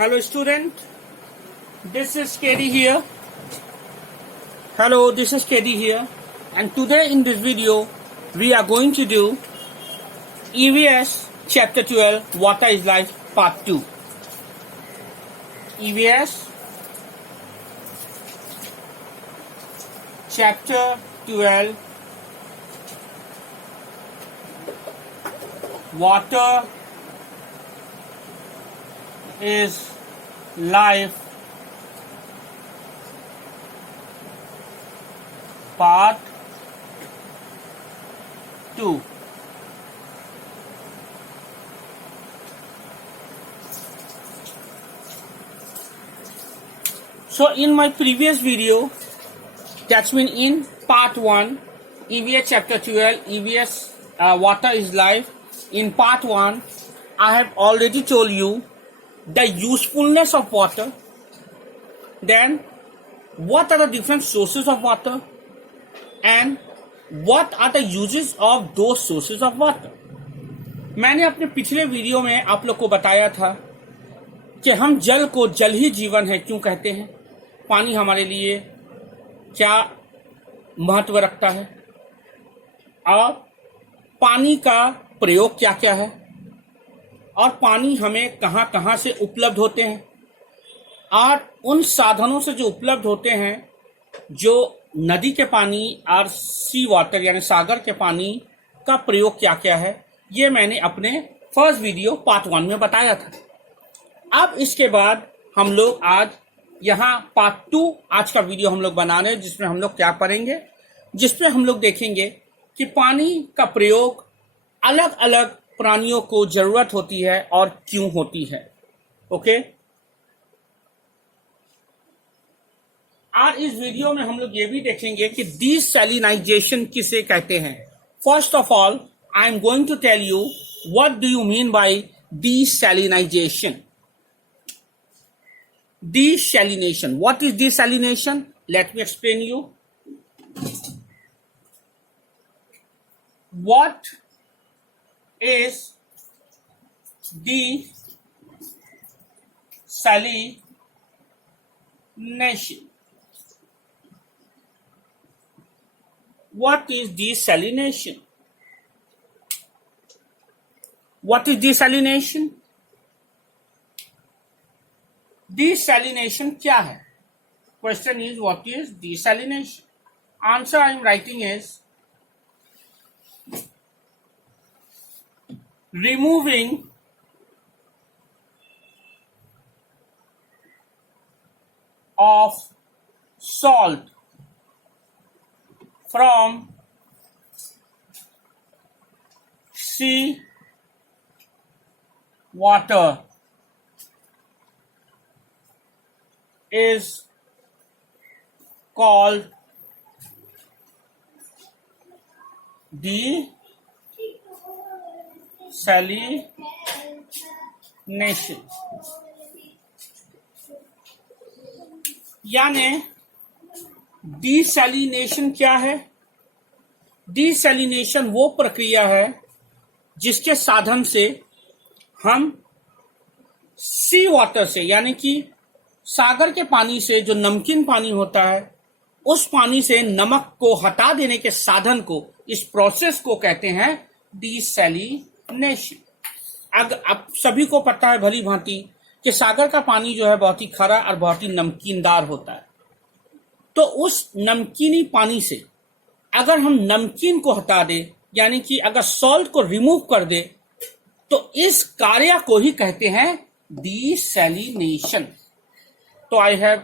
Hello student, this is KD here. Hello, this is KD here, and today in this video we are going to do EVS chapter 12 Water is Life part 2. EVS chapter 12 Water is Life part 2. So in my previous video, that's been in part 1, EVS chapter 12, EVS Water is Life. In part 1, I have already told you the usefulness of water, then what are the different sources of water, and what are the uses of those sources of water. मैंने अपने पिछले video में आप लोग को बताया था कि हम जल को जल ही जीवन है क्यों कहते हैं, पानी हमारे लिए क्या महत्व रखता है और पानी का प्रयोग क्या क्या है और पानी हमें कहाँ कहाँ से उपलब्ध होते हैं और उन साधनों से जो उपलब्ध होते हैं जो नदी के पानी और सी वाटर यानी सागर के पानी का प्रयोग क्या क्या है, ये मैंने अपने फर्स्ट वीडियो पार्ट 1 में बताया था। अब इसके बाद हम लोग आज यहाँ पार्ट 2 आज का वीडियो हम लोग बना रहे हैं, जिसमें हम लोग क्या पढ़ेंगे, जिसमें हम लोग देखेंगे कि पानी का प्रयोग अलग अलग प्राणियों को जरूरत होती है और क्यों होती है। ओके, और इस वीडियो में हम लोग ये भी देखेंगे कि डीसैलिनाइजेशन किसे कहते हैं। First of all I am going to tell you what do you mean by desalination. Desalination. What is desalination? Let me explain you. What is desalination? What is desalination? What is desalination? Desalination क्या है? Question is what is desalination? Answer I am writing is removing of salt from sea water is called desalination. यानी desalination क्या है? Desalination वो प्रक्रिया है जिसके साधन से हम सी वाटर से यानी कि सागर के पानी से जो नमकीन पानी होता है उस पानी से नमक को हटा देने के साधन को, इस प्रोसेस को कहते हैं डिसैलिनेशन। अब सभी को पता है भली भांति कि सागर का पानी जो है बहुत ही खरा और बहुत ही नमकीनदार होता है। तो उस नमकीनी पानी से अगर हम नमकीन को हटा दें यानी कि अगर सॉल्ट को रिमूव कर दे तो इस कार्य को ही कहते हैं desalination. So I have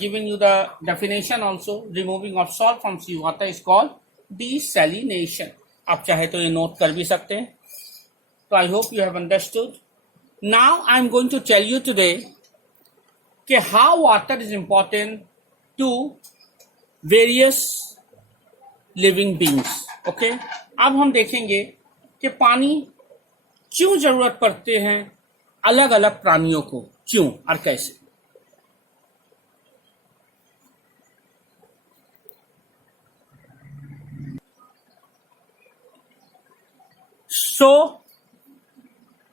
given you the definition also. Removing of salt from sea water is called desalination. आप चाहे तो ये नोट कर भी सकते हैं। So I hope you have understood. Now I am going to tell you today कि how water is important to various living beings. Okay? अब हम देखेंगे कि पानी क्यों जरूरत पड़ते हैं अलग अलग प्राणियों को, क्यों और कैसे। So,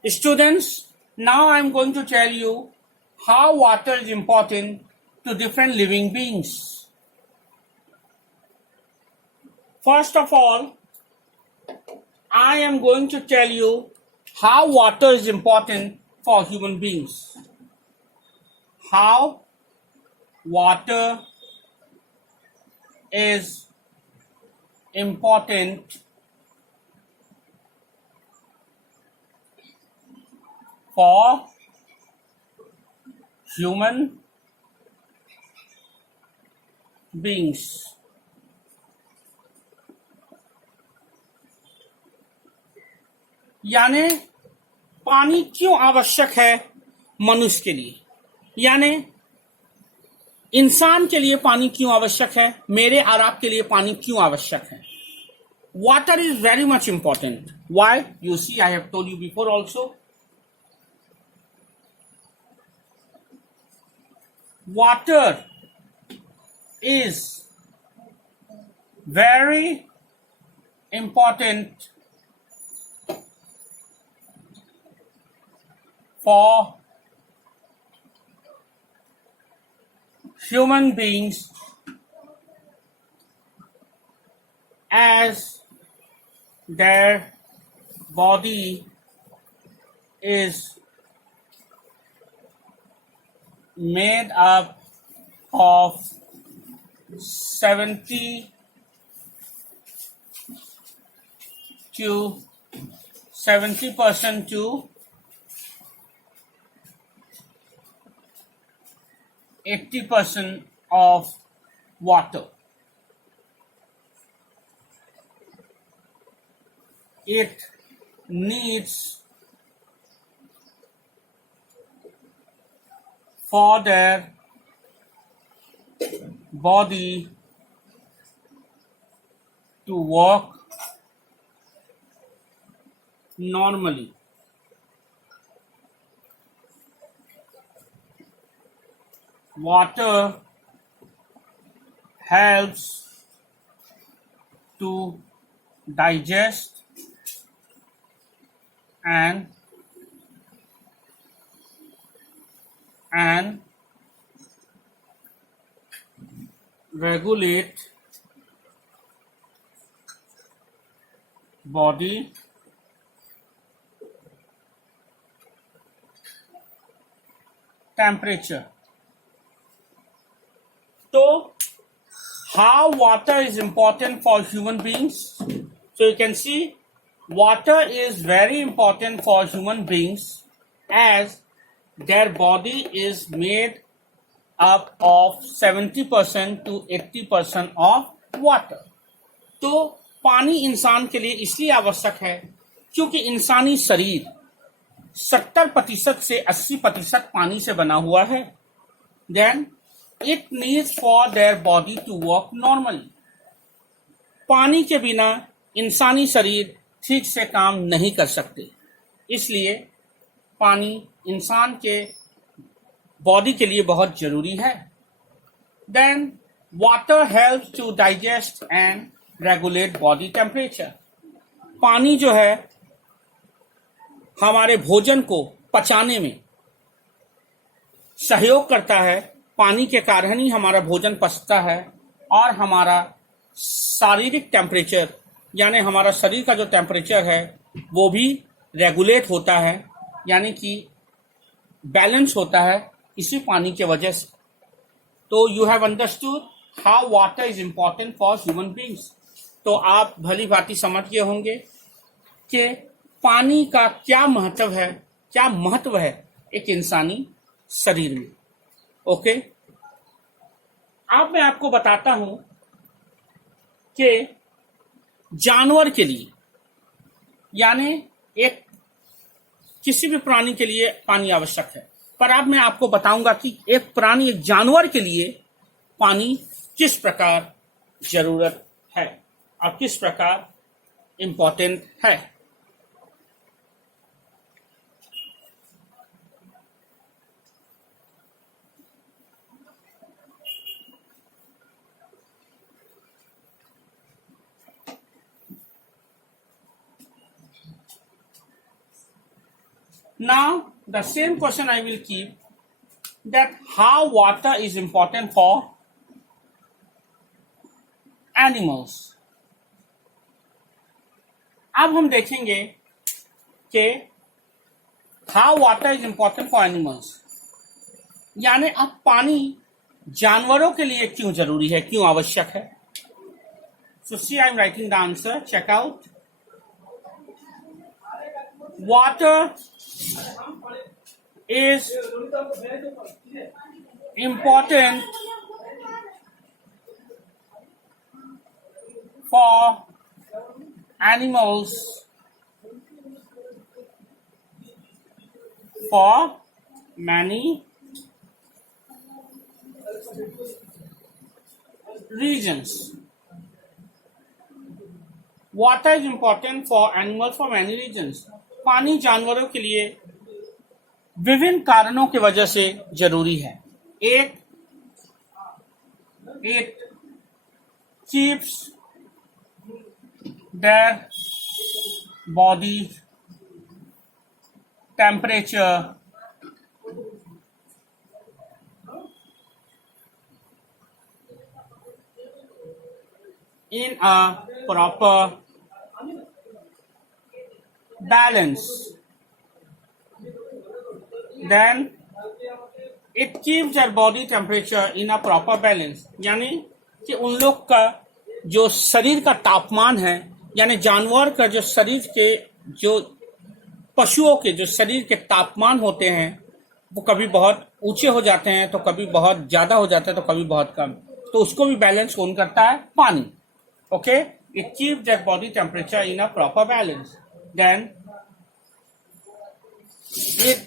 students, now I am going to tell you how water is important to different living beings. First of all, I am going to tell you how water is important for human beings. How water is important for human beings. यानी पानी क्यों आवश्यक है मनुष्य के लिए, यानी इंसान के लिए पानी क्यों आवश्यक है, मेरे और आपके लिए पानी क्यों आवश्यक है. Water is very much important. Why? You see, I have told you before also. Water is very important for human beings as their body is made up of 70 to 70% to 80% of water. It needs for their body to work normally. Water helps to digest and regulate body temperature. So, how water is important for human beings? So you can see water is very important for human beings as their body is made up of 70% to 80% of water. तो पानी इंसान के लिए इसलिए आवश्यक है क्योंकि इंसानी शरीर 70% से 80% पानी से बना हुआ है. Then it needs for their body to work normally. पानी के बिना इंसानी शरीर ठीक से काम नहीं कर सकते, इसलिए पानी इंसान के बॉडी के लिए बहुत जरूरी है. Then water helps to digest and regulate body temperature. पानी जो है हमारे भोजन को पचाने में सहयोग करता है. पानी के कारण ही हमारा भोजन पचता है और हमारा शारीरिक टेम्परेचर यानी हमारा शरीर का जो टेम्परेचर है वो भी रेगुलेट होता है, यानी कि बैलेंस होता है इसी पानी के वजह से. तो you have understood how water is important for human beings. तो आप भली भांति समझ गए होंगे कि पानी का क्या महत्व है एक इंसानी शरीर में. ओके, अब मैं आपको बताता हूं कि जानवर के लिए यानी एक किसी भी प्राणी के लिए पानी आवश्यक है, पर अब मैं आपको बताऊंगा कि एक जानवर के लिए पानी किस प्रकार जरूरत है और किस प्रकार इंपॉर्टेंट है. Now the same question I will keep that how water is important for animals. अब हम देखेंगे कि how water is important for animals, यानी अब पानी जानवरों के लिए क्यों जरूरी है, क्यों आवश्यक है. So see, I am writing the answer. Check out. Water is important for animals for many reasons. Water is important for animals for many reasons. पानी जानवरों के लिए विभिन्न कारणों की वजह से जरूरी है. एक, it keeps their body temperature in a proper balance. Then it keeps their body temperature in a proper balance. यानी कि उन लोग का जो शरीर का तापमान है, यानी जानवर का जो शरीर के, जो पशुओं के जो शरीर के तापमान होते हैं, वो कभी बहुत ऊंचे हो जाते हैं, तो कभी बहुत ज्यादा हो जाते हैं, तो कभी बहुत कम. तो उसको भी बैलेंस कौन करता है? पानी. Okay, it keeps their body temperature in a proper balance. Then it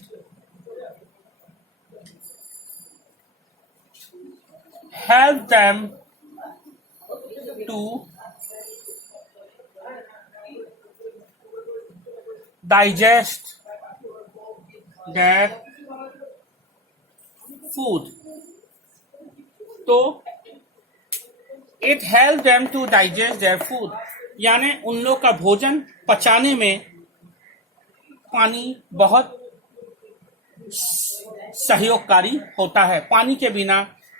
helps them to digest their food. तो it helps them to digest their food, यानी उन लोग का भोजन पचाने में पानी बहुत सहयोगकारी होता है. पानी के बिना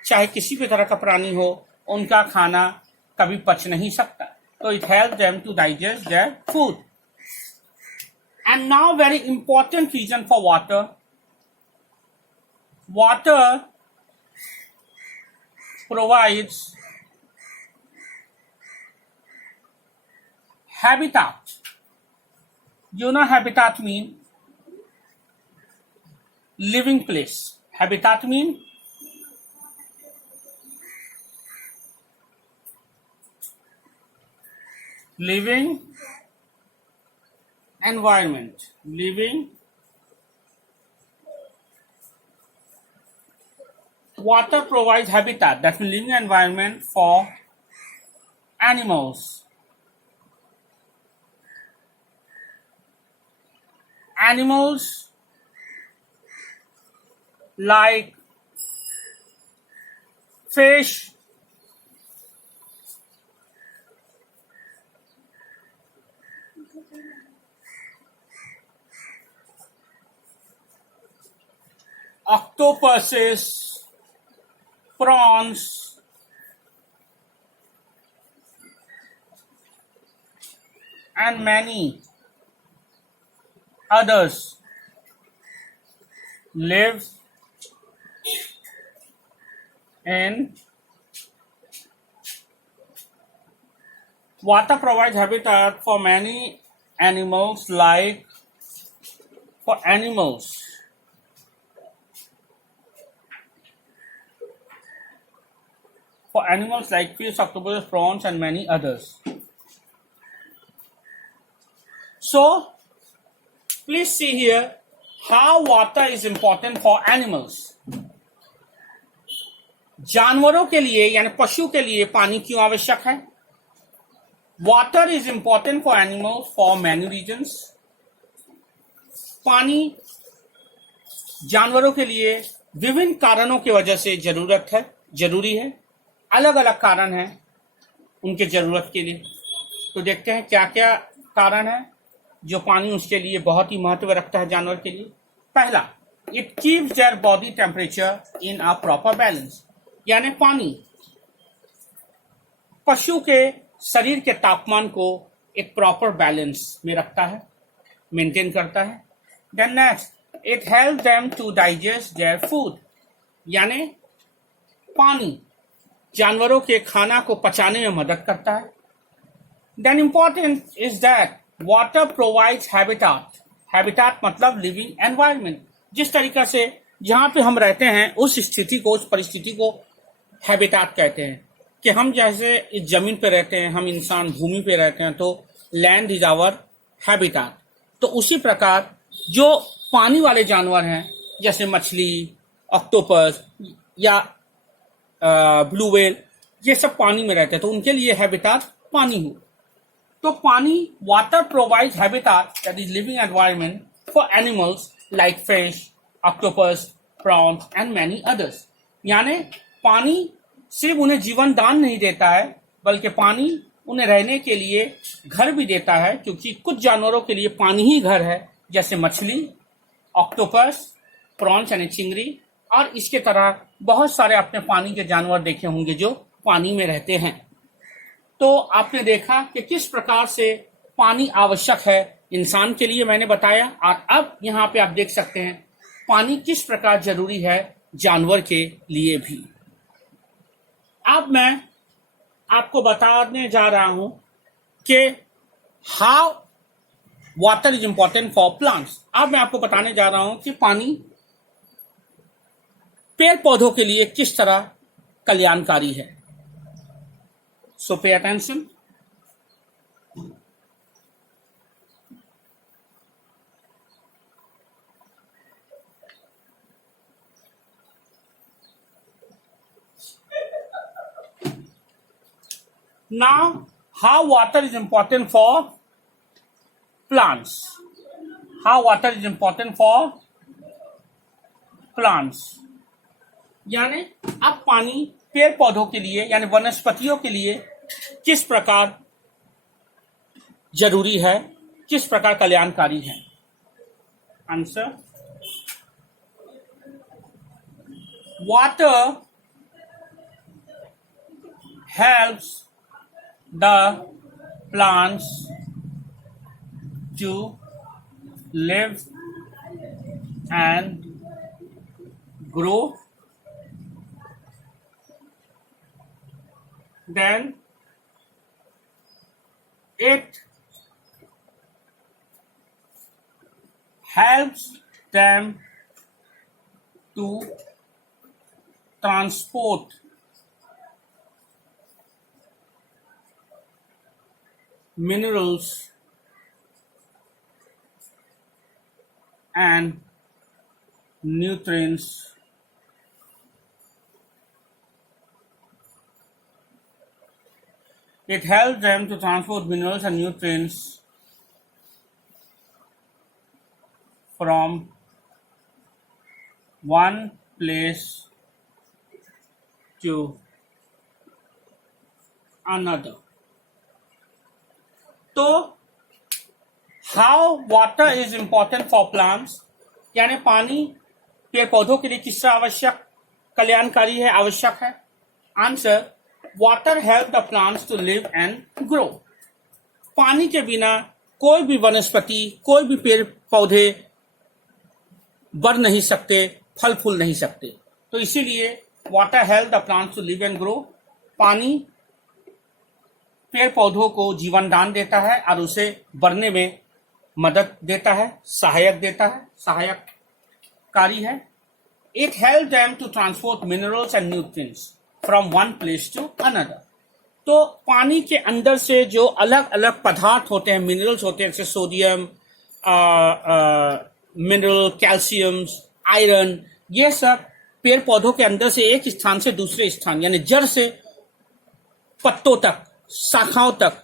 चाहे किसी भी तरह का प्राणी हो, उनका खाना कभी पच नहीं सकता. तो it helps them to digest their food. And now very important reason for water. Water provides habitat. You know habitat mean living place. Habitat mean living environment. Living water provides habitat, that means living environment for animals. Animals like fish, octopuses, prawns, and many others live in water. Provides habitat for many animals like fish, octopus, prawns, and many others. So please see here how water is important for animals. जानवरों के लिए यानी पशु के लिए पानी क्यों आवश्यक है? Water is important for animals for many reasons. पानी जानवरों के लिए विभिन्न कारणों की वजह से जरूरी है. अलग अलग कारण हैं उनके जरूरत के लिए. तो देखते हैं क्या क्या कारण है जो पानी उसके लिए बहुत ही महत्व रखता है जानवर के लिए. पहला, it keeps their body temperature in a proper balance. यानी पानी पशु के शरीर के तापमान को एक प्रॉपर बैलेंस में रखता है, मेंटेन करता है। Then next, it help them to digest their food. यानी पानी जानवरों के खाना को पचाने में मदद करता है। Then important is that water provides habitat. Habitat मतलब लिविंग एनवायरनमेंट। जिस तरीका से जहां पे हम रहते हैं उस स्थिति को, उस परिस्थिति को हैबिटाट कहते हैं। कि हम जैसे इस जमीन पे रहते हैं, हम इंसान भूमि पे रहते हैं, तो लैंड इज आवर हैबिटाट। तो उसी प्रकार जो पानी वाले जानवर हैं जैसे मछली, ऑक्टोपस या ब्लू व्हेल, ये सब पानी में रहते हैं, तो उनके लिए हैबिटाट पानी हो। तो पानी, water provides habitat that is living environment for animals like fish, octopus, prawns and many others. यानी पानी सिर्फ उन्हें जीवन दान नहीं देता है, बल्कि पानी उन्हें रहने के लिए घर भी देता है, क्योंकि कुछ जानवरों के लिए पानी ही घर है, जैसे मछली, ऑक्टोपस, प्रॉन्स यानी चिंगरी, और इसके तरह बहुत सारे आपने पानी के जानवर देखे होंगे जो पानी में रहते हैं। तो आपने देखा कि किस प्रकार से पानी आवश्यक है इंसान के लिए, मैंने बताया। और अब यहाँ पे आप देख सकते हैं पानी किस प्रकार जरूरी है जानवर के लिए भी। अब मैं आपको बताने जा रहा हूं कि how water is important for plants. अब मैं आपको बताने जा रहा हूं कि पानी पेड़ पौधों के लिए किस तरह कल्याणकारी है। So pay attention. Now, how water is important for plants? How water is important for plants? यानी अब पानी पेड़ पौधों के लिए यानी वनस्पतियों के लिए किस प्रकार जरूरी है, किस प्रकार कल्याणकारी है। Answer, water helps the plants to live and grow. Then it helps them to transport minerals and nutrients it helps them to transport minerals and nutrients from one place to another. तो how water is important for plants, यानी पानी पेड़ पौधों के लिए किस तरह आवश्यक कल्याणकारी है, आवश्यक है। Answer, water help the plants to live and grow. पानी के बिना कोई भी वनस्पति, कोई भी पेड़ पौधे बढ़ नहीं सकते, फल फूल नहीं सकते। तो इसीलिए water help the plants to live and grow. पानी पेड़ पौधों को जीवन दान देता है और उसे बढ़ने में मदद देता है, सहायक देता है, सहायककारी है। It help them to transport minerals and nutrients from one place to another. तो पानी के अंदर से जो अलग अलग पदार्थ होते हैं, मिनरल्स होते हैं, जैसे सोडियम, मिनरल, कैल्शियम, आयरन, ये सब पेड़ पौधों के अंदर से एक स्थान से दूसरे स्थान यानी जड़ से पत्तों तक, शाखाओं तक,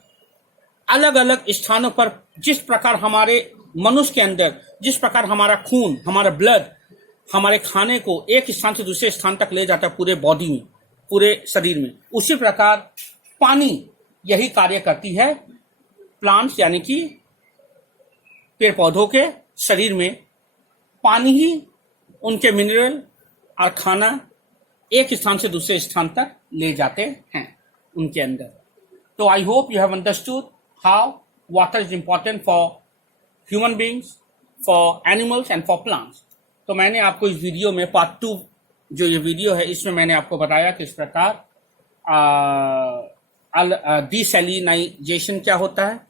अलग अलग स्थानों पर, जिस प्रकार हमारे मनुष्य के अंदर जिस प्रकार हमारा खून, हमारा ब्लड हमारे खाने को एक स्थान से दूसरे स्थान तक ले जाता है पूरे बॉडी में, पूरे शरीर में, उसी प्रकार पानी यही कार्य करती है प्लांट्स यानी कि पेड़ पौधों के शरीर में। पानी ही उनके मिनरल और खाना एक स्थान से दूसरे स्थान तक ले जाते हैं उनके अंदर। तो I hope you have understood how water is important for human beings, for animals and for plants. तो मैंने आपको इस वीडियो में पार्ट 2 जो ये वीडियो है इसमें मैंने आपको बताया कि इस प्रकार डिसैलिनाइजेशन क्या होता है,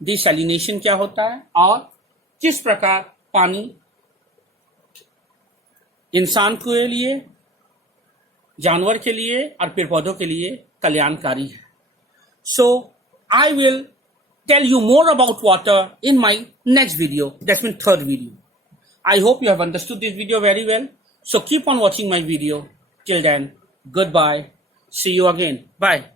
डिसैलिनेशन क्या होता है और किस प्रकार पानी इंसान के लिए, जानवर के लिए और पेड़ पौधों के लिए कल्याणकारी है। So I will tell you more about water in my next video, that's my third video. I hope you have understood this video very well. So keep on watching my video. Till then, goodbye. See you again. Bye.